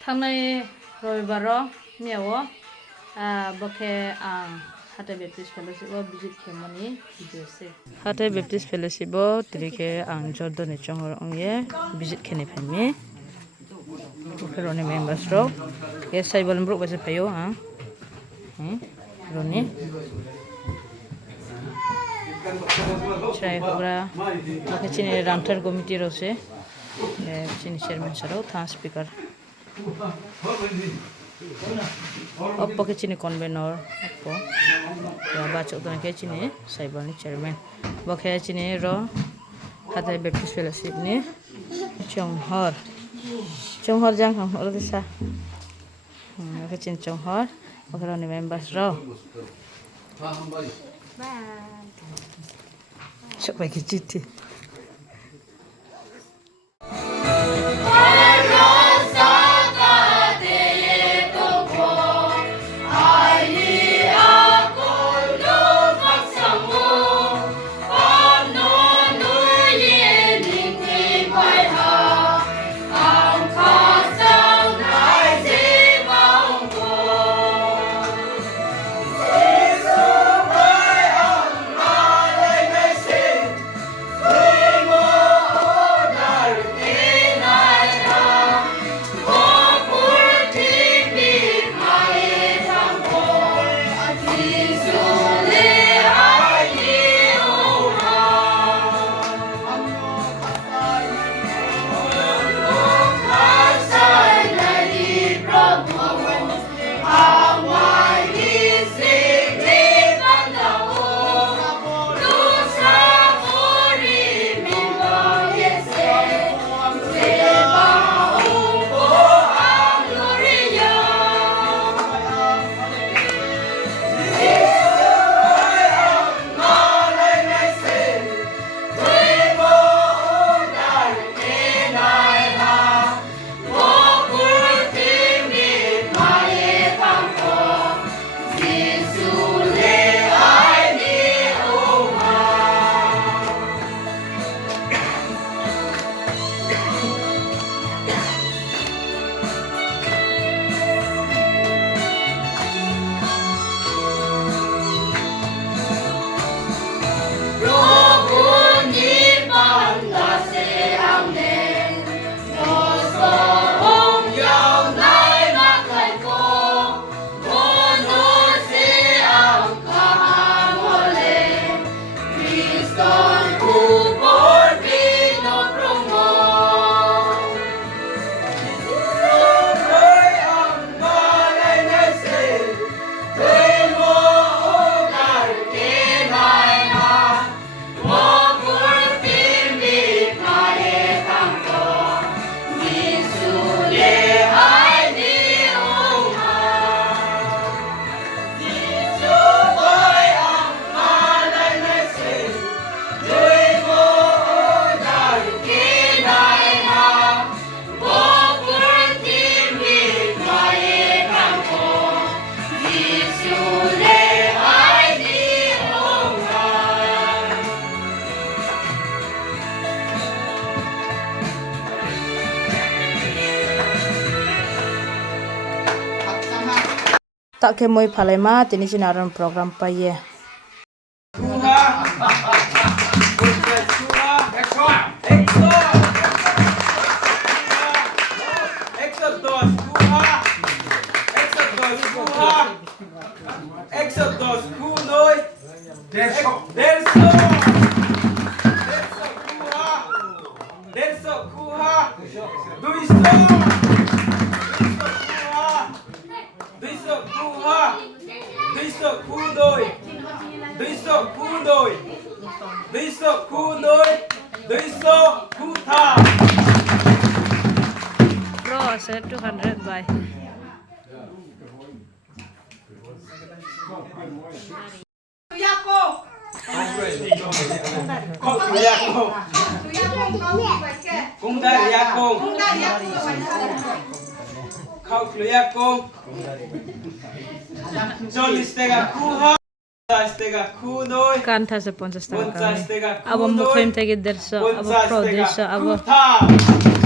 थांनाय रबिबाराव मियाव बखे आं हाथाय बेप्टिस्ट फेल'शिपआव भिजिट खेमनि भिडिअ'से हाथाय बेप्टिस्ट फेल'शिपआव तिरिके आं जर्दन चंहर अंगे भिजिट खेने फैमी रनि मेम्बार्स रो ये साइबल ब्रुक बसे फैयो आं रनि चाय होग्रा बखे चिनि रांथार कमिटि रोसे चिनि चेयरमैन सरो था speaker Oppo ke chini convener oppo ya baca utan ke chini cyber ni chairman bokhe chini ro hatai baptist fellowship ni chonghor jang hong ro desa ke chini chonghor bokhe ni members ro sok bai ke chiti tak ke moi phalai ma tini sinaron program pa ye Bro, set 200 by. Kanta se 50 taka. Abo mukhaim tagi derso, abo pro derso, abo